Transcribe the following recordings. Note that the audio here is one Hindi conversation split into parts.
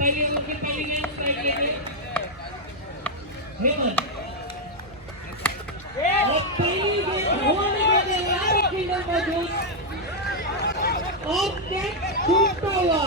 पहली ओवर की पहली गेंद स्ट्राइक लेंगे हेमंत और पहली गेंद होने लगे यार फील्डर मौजूद और कैच छूटता हुआ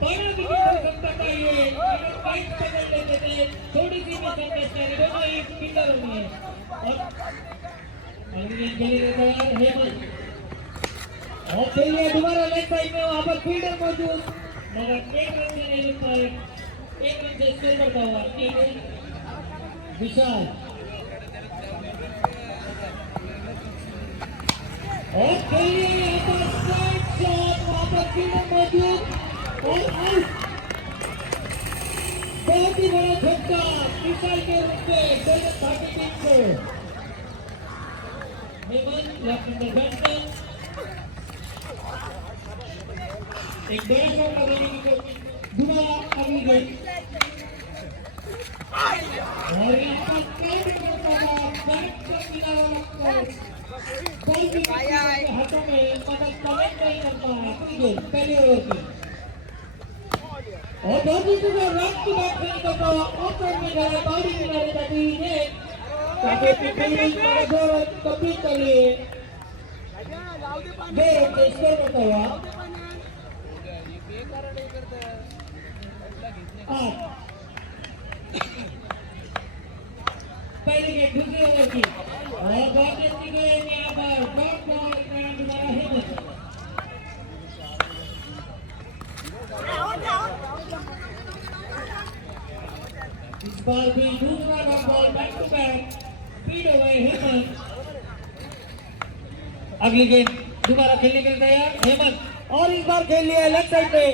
बड़ा विकेट हो सकता था ये अगर वाइड पकड़ लेते थे थोड़ी सी मिसअंडरस्टैंडिंग दोनों ही फील्डर होंगे और अगली गेंद खेलेंगे तैयार हेमंत और खेलिए दोबारा लेग साइड में वहां पर फील्डर मौजूद मगर एक रन से नहीं रुक पाए एक रन से स्कोर करता हुआ विशाल और खेलिए यहाँ पर स्ट्राइक शॉट वहां पर फील्डर मौजूद और आउट बहुत ही बड़ा झटका विशाल के रूप में गोल्डन भाटी टीम को हेमंत लेफ्ट बैट्समैन एक बड़ा शॉट लगाने की कोशिश दोबारा अगली गेंद और यहाँ पर कैच करता है बैट का किनारा कोई भी हाथों में मदद कनेक्ट नहीं करता है अगली गेंद पहले ओवर की और बहुत ही सुंदर रन की बात नहीं करता हुआ ऑफ में गया बाउंड्री किनारे तक हुई है ताकि पिछली बार दो रन कंप्लीट कर लिए दो रन से स्कोर करता हुआ पहली गेंद दूसरी ओवर की और बहुत अच्छी गेंद यहाँ पर डॉट बॉल दोबारा हेमंत इस बार भी दूसरा dot ball back to back speed हो गए हेमंत अगली गेंद दोबारा खेलने के लिए तैयार हेमंत और इस बार खेल लिया लेफ्ट साइड पे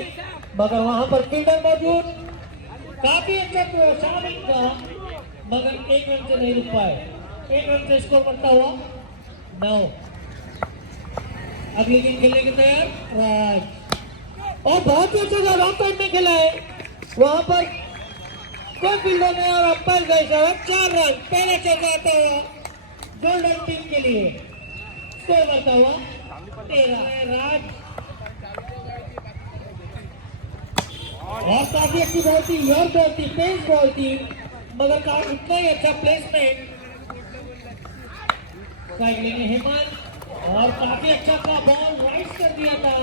मगर वहां पर फील्डर मौजूद काफी अच्छा तो शामिल था मगर एक रन से नहीं रुक पाए एक रन से स्कोर करता हुआ 9 अगली गेंद खेलने के तैयार राज और बहुत ही अच्छा रॉन्ग साइड में खेला है वहां पर कोई फील्डर ने और अंपायर का इशारा 4 रन पहले चल जाता हुआ गोल्डन टीम के लिए स्कोर करता हुआ 13 राज और काफी अच्छी बॉल थी योर बॉल थी पेस बॉल थी मगर उतना ही अच्छा प्लेसमेंट साइड लेंगे हेमंत और काफी अच्छा का बॉल राइट कर दिया था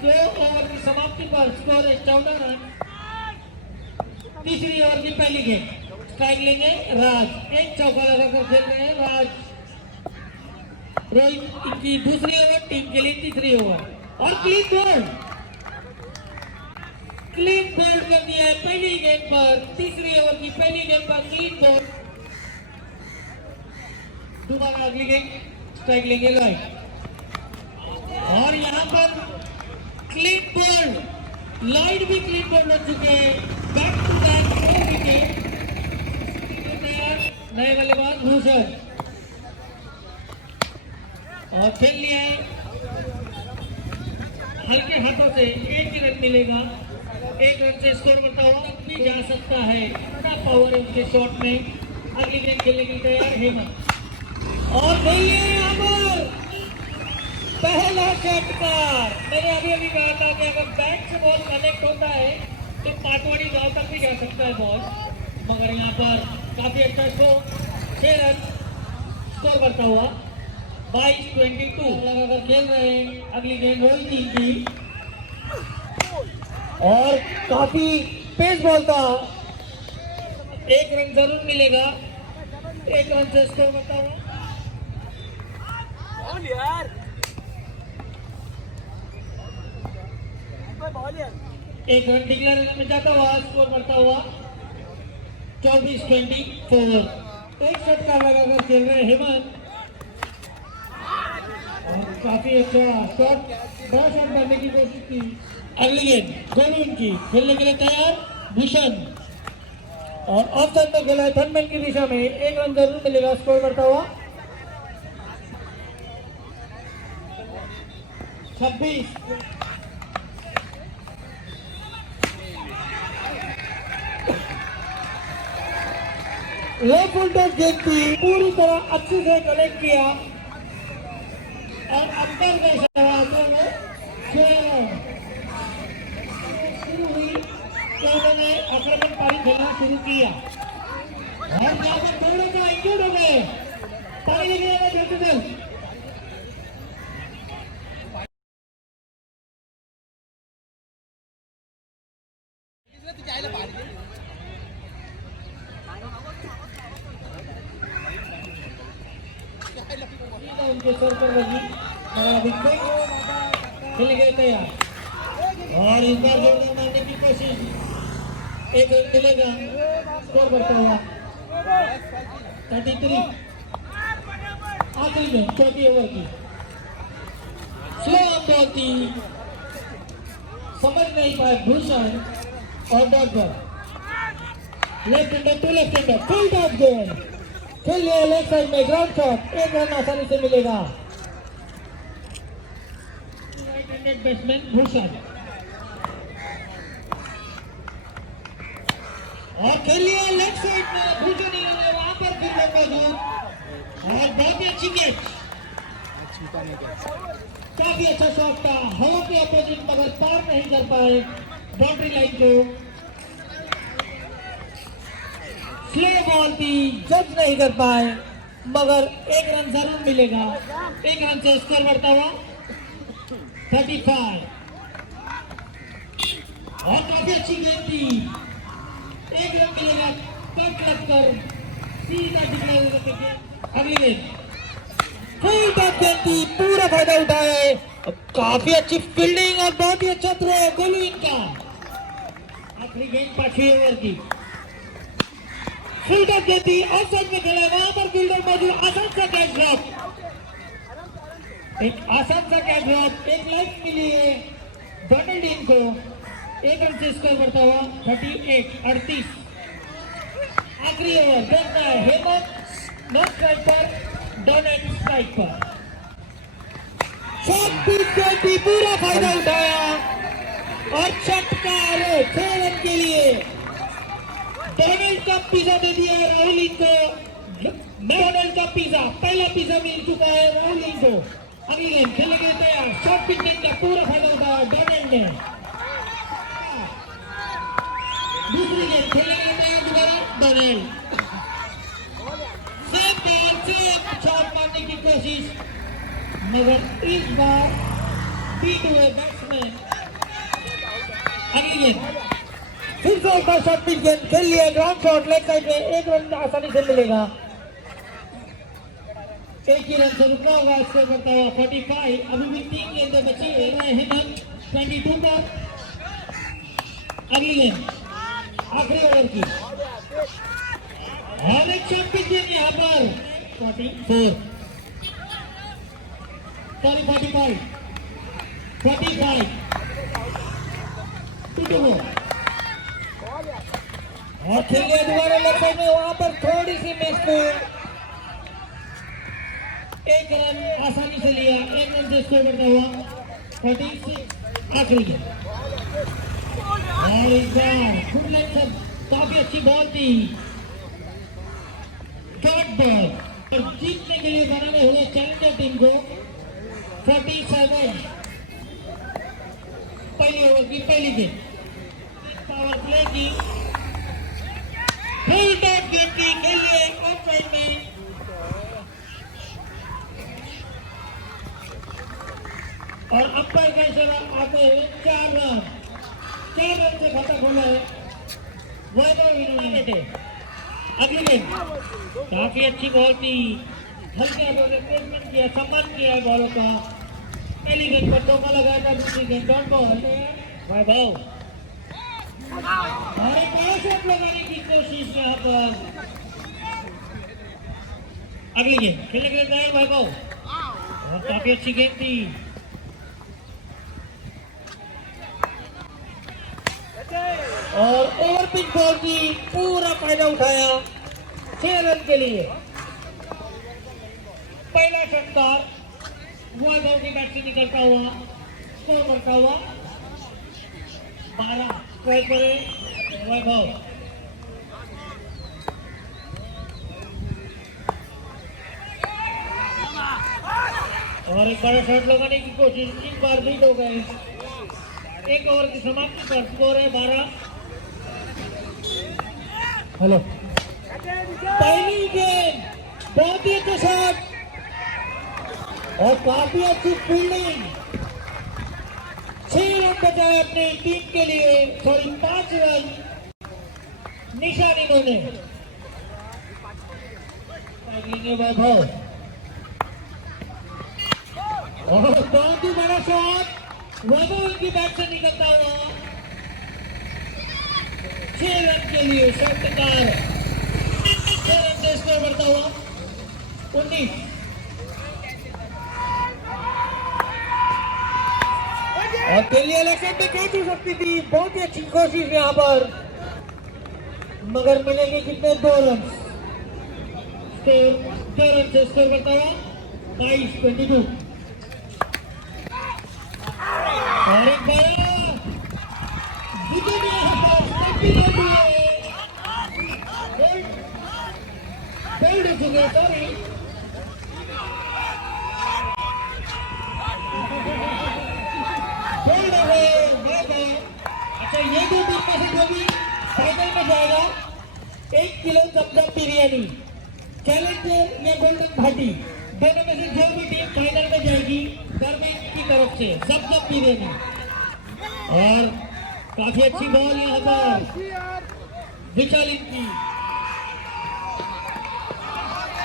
2 ओवर की समाप्ति पर स्कोर है 14 रन तीसरी ओवर की पहली गेंद स्ट्राइक लेंगे राज एक चौका लगाकर खेल रहे हैं राज रोहित इनकी दूसरी ओवर टीम के लिए तीसरी ओवर और क्लीन बोल्ड कर दिया है पहली गेंद पर तीसरी ओवर की पहली गेंद पर क्लीन बोल्ड दोबारा अगली गेंद स्ट्राइक लेंगे लॉयड और यहाँ पर क्लीन बोल्ड लॉयड भी क्लीन बोल्ड हो चुके हैं बैक टू बैक 4 विकेट नए बल्लेबाज भूषण और खेल लिया है हल्के हाथों से एक ही रन मिलेगा एक रन से स्कोर करता हुआ भी जा सकता है बड़ा पावर है उनके शॉट में अगली गेंद खेलने के लिए तैयार हेमंत और यहाँ पर पहला षटकार मैंने अभी कहा था कि अगर बैट से बॉल कनेक्ट होता है तो पाटवाड़ी गांव तक भी जा सकता है बॉल मगर यहाँ पर काफी अच्छा शो 6 रन स्कोर करता हुआ 22-22 लगाकर खेल रहे हैं अगली गेंद रोहित की और काफी पेस बॉल था एक रन जरूर मिलेगा एक रन से स्कोर करता हुआ एक रन डिक्लेयर में जाता हुआ स्कोर करता हुआ 24-24 एक षटकार लगाकर खेल रहे हेमंत काफी अच्छा शॉट बड़ा शॉट मारने की कोशिश की अगली गेंद दोनों इनकी खेलने के लिए तैयार भूषण और ऑफ साइड में खेला है थनमैन की दिशा में एक रन जरूर मिलेगा स्कोर करता हुआ 26 लो फुल टॉस गेंद थी पूरी तरह अच्छे से कनेक्ट किया और अंतर का इशारा दोनों शुरू किया और यहाँ पर दोनों को इंजर्ड हो गए। पानी लेके आए ब्यूटीफुल। उनके सर पर लगी खेल गए तैयार और इस बार जोड़ने मारने की कोशिश। एक रन मिलेगा। स्कोर बढ़ता हुआ 33। आखिरी में चौथी ओवर की स्लो बॉल थी। समझ नहीं पाए भूषण और dot ball. Left hander to left hander full top गेंद खेल लिया लेफ्ट साइड में ग्राउंड शॉट। एक रन आसानी से मिलेगा। राइट हैंडेड बैट्समैन भूषण और खेल लिया लेफ्ट साइड में भूषण ही वहां पर फील्डर मौजूद और बहुत ही अच्छी कैच। काफी अच्छा शॉट था हवा के अपोजिट मगर पार नहीं कर पाए बाउंड्री लाइन को। स्लो बॉल थी जज नहीं कर पाए मगर एक रन जरूर मिलेगा। एक रन से स्कोर बढ़ता हुआ 35 और काफी अच्छी गेंद थी। एक रन मिलेगा। कट लगकर सीधा डिक्लेयर करके अगली गेंद फुल टॉप गेंद थी। पूरा फायदा उठाया है। काफी अच्छी फील्डिंग और बहुत ही अच्छा थ्रो गोलू इनका। आखिरी गेंद 5वीं ओवर की फुल टॉप गेंद थी। ऑफ साइड में खेला वहां पर फील्डर मौजूद। आसान सा कैच ड्रॉप। एक आसान सा कैच ड्रॉप। एक लाइफ मिली है डोनाल्ड को। एक रन से स्कोर बढ़ता हुआ 38। आखिरी ओवर देखना है हेमंत नॉट स्ट्राइक पर डोनाल्ड स्ट्राइक पर। पूरा फायदा उठाया और चटकार 6 रन के लिए डोनाल्ड का पिज्जा दे दिया है राहुल इनको। डोनाल्ड का पिज्जा पहला पिज्जा मिल चुका है राहुल इनको। अगली गेंद खेलने के लिए तैयार। शॉर्ट पिचिंग का पूरा फायदा उठाया डोनाल्ड ने। दूसरी गेंद खेलने के लिए तैयार दोबारा Donald. Same ball same shot मारने की कोशिश मगर इस बार बीट हुए बैट्समैन। अगली गेंद फिर से एक बार शॉर्ट पिच गेंद खेल लिया ग्राउंड शॉट लेग साइड में। एक रन आसानी से मिलेगा। एक ही रन से रुकना होगा। स्कोर करता हुआ 45। अभी भी 3 गेंदें बची है हेमंत 22 पर। अगली गेंद आखिरी ओवर की और एक शॉर्ट पिच गेंद यहाँ पर 44 सॉरी 45 2 और खेलिए दोबारा लगभग में वहां पर थोड़ी सी मिस को। एक रन आसानी से लिया। एक रन से स्कोर करता हुआ 46। आखिरी गेंद और इस बार फुल लेग से काफी अच्छी बॉल थी। डॉट बॉल और जीतने के लिए बनाने हुए चैलेंजर टीम को 47। पहली ओवर की पहली गेंद पावर प्ले की फुल टॉप गेंद की खेल लिए ऑफ साइड में। और अंपायर का इशारा आते हुए 4 रन से खाता खोला है वैभव इन्होंने बेटे। अगली गेंद काफी अच्छी बॉल थी। हल्के हाथों से प्लेसमेंट किया सम्मान किया है बॉलों का। पहली गेंद पर चौका लगाया था। दूसरी गेंद डॉट बॉल वैभव और एक बड़ा शॉट लगाने की कोशिश यहाँ पर। अगली गेंद खेलने के लिए तैयार वैभव और काफी अच्छी गेंद थी। और ओवर पिच बॉल की पूरा फायदा उठाया 6 रन के लिए। पहला षटकार वैभव की बैट से निकलता हुआ स्कोर करता हुआ 12। स्ट्राइक पर वैभव और एक बड़ा शॉट लगाने की कोशिश। इन बार बीट हो गए। एक ओवर की समाप्ति पर स्कोर है 12। हेलो, पहली गेंद बहुत ही अच्छा शॉट और काफी अच्छी फील्डिंग। 6 रन बचाए अपनी टीम के लिए, सॉरी 5 रन निशान इन्होंने। वैभव और बहुत ही बड़ा शॉट वैभव इनकी बैट से निकलता हुआ। 6 रन के लिए शॉटकार, 6 रन से स्कोर बढ़ता हुआ 19। और दिल्ली इलेक्शन में कैच हो सकती थी, बहुत ही अच्छी कोशिश यहाँ पर, मगर मिलेंगे कितने 2 रन। 2 रन से स्कोर बढ़ता हुआ 22-22। और एक बड़ा विकेट यहाँ पर बोल्ड हो चुके हैं, सॉरी। अच्छा, ये दो टीम में से जो भी फाइनल में जाएगा 1 किलो जमजम बिरयानी, चैलेंजर या गोल्डन भाटी, दोनों में से जो भी टीम फाइनल में जाएगी गवर्नमेंट की तरफ से जमजम बिरयानी। और काफी अच्छी बॉल यहाँ पर विशाल की।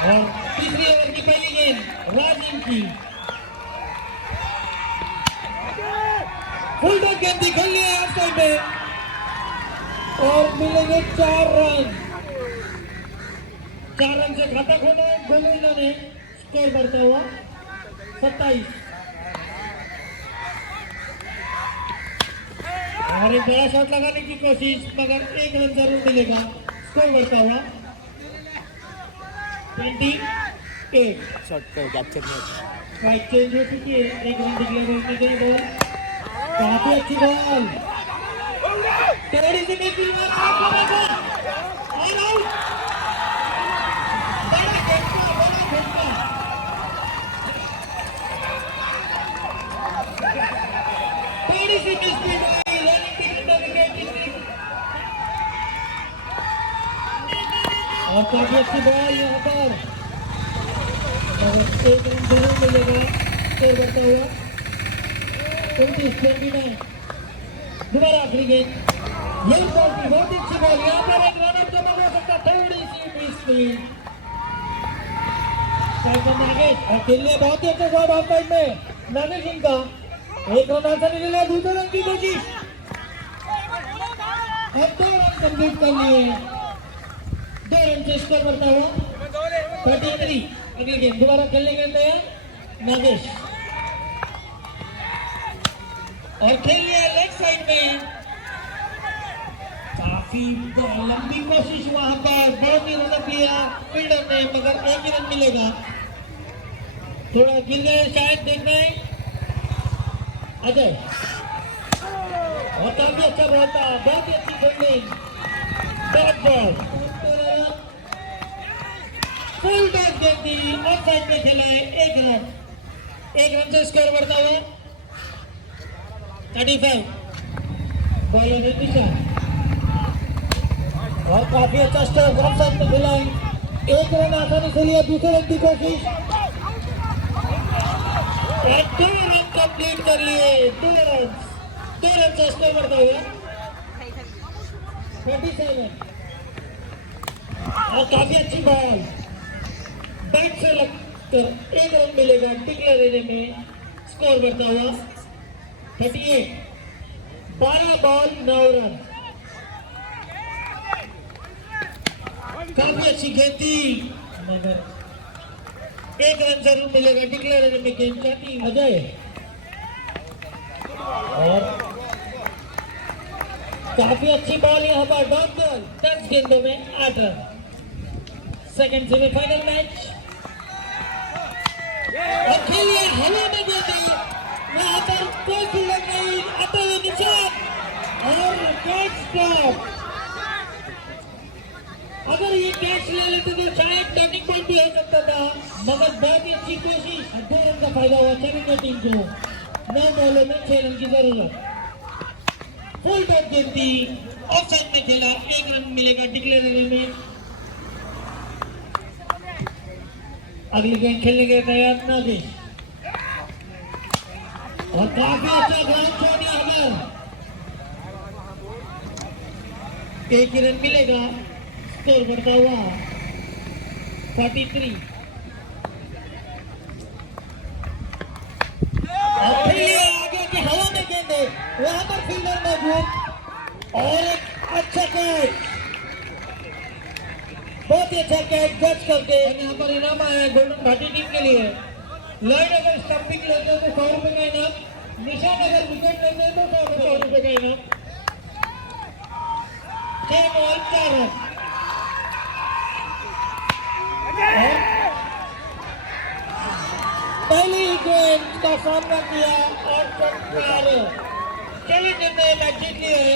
और तीसरी ओवर की पहली गेंद राजीव की, फुल टॉस गेंद खेल लिया है ऑफ साइड में और मिलेंगे 4 रन। 4 रन से खाता खोला गोविंदा ने, स्कोर बढ़ता हुआ 27। और एक बड़ा शॉट लगाने की कोशिश, मगर 1 रन जरूर मिलेगा, स्कोर बढ़ता हुआ 28। शॉट का कैप्चर स्ट्राइक चेंज हो चुकी है, 1 रन डिक्लेयर होने के लिए बॉल। काफी अच्छी बॉल, थोड़ी सी मिसिंग और आउट। बड़ा झटका। थोड़ी सी मिस्टेक और काफी अच्छी बॉल यहाँ पर, 1 रन जरूर मिलेगा, स्कोर बढ़ता हुआ 29। दोबारा आखिरी गेंद, यही बॉल की बहुत ही अच्छी बॉल, यहाँ पर एक रन आउट जमा हो सकता, थोड़ी सी मिस। नागेश और दिल्ली बहुत ही अच्छा शॉट ऑफ साइड में, नागेश इनका 1 रन आसानी से लिया, दूसरे रन की कोशिश और 2 रन कंप्लीट कर लिए, 2 रन से स्कोर बढ़ता हुआ 33। अगली गेंद दोबारा खेलने के लिए नागेश और खेल लिया लेग साइड में। काफी लंबी कोशिश वहां पर, बहुत ही रन लिया फील्डर ने, मगर 1 ही रन मिलेगा। थोड़ा गिर गए शायद, देखना है अजय। और काफी अच्छा बॉल था, बहुत ही अच्छी fielding, dot ball, full toss गेंद ऑफ साइड में खेला है, 1 रन से स्कोर बढ़ता हुआ 35। बॉलर निशा और काफी अच्छा स्ट्रोक ऑफ साइड में खेला है, 1 रन आसानी से लिया, दूसरे रन की कोशिश और 2 रन कंप्लीट कर लिए, 2 रन से स्कोर बढ़ता हुआ 27। और काफी अच्छी बॉल, बैट से लगकर 1 रन मिलेगा, डिक्लेयर एरिया में, स्कोर बढ़ता हुआ 38। 12 बॉल 9 रन। काफी अच्छी गेंद थी, मगर 1 रन जरूर मिलेगा, डिक्लेयर एरिया में गेंद जाती अजय। और काफी अच्छी बॉल यहाँ पर, डॉट बॉल, 10 गेंदों में 8 रन। सेकंड सेमीफाइनल मैच और खेलिए हवा में गेंद, यहाँ पर कोई फील्डर नहीं, आते हुए निशान और कैच स्टॉप। अगर ये कैच ले लेते तो शायद टर्निंग पॉइंट भी हो सकता था, मगर बहुत ही अच्छी कोशिश, 2 रन का फायदा हुआ चैलेंजर टीम को। 9 बॉलों में 6 रन की जरूरत। फुल डॉट गेंद दी, ऑफसाइड में खेला, 1 रन मिलेगा डिक्लेयर रन में। अगली गेंद खेलने के तैयार नागेश, और काफी अच्छा ग्राउंड शॉट यहाँ पर, 1 रन मिलेगा, स्कोर बढ़ता हुआ 43। आगे की हवा में गेंद है, वहां पर फील्डर मौजूद, और एक अच्छा कैच, बहुत ही अच्छा कैच जज करके यहाँ पर इनाम आया है गोल्डन घाटी टीम के लिए। लाइन अगर स्टंपिंग लेते हो तो 100 रुपए का इनाम, निशान अगर विकेट लेते हैं तो 100 रुपए का इनाम। 6 बॉल 4 रन। पहली गेंद का सामना किया और चैलेंजर ने मैच जीत लिया है।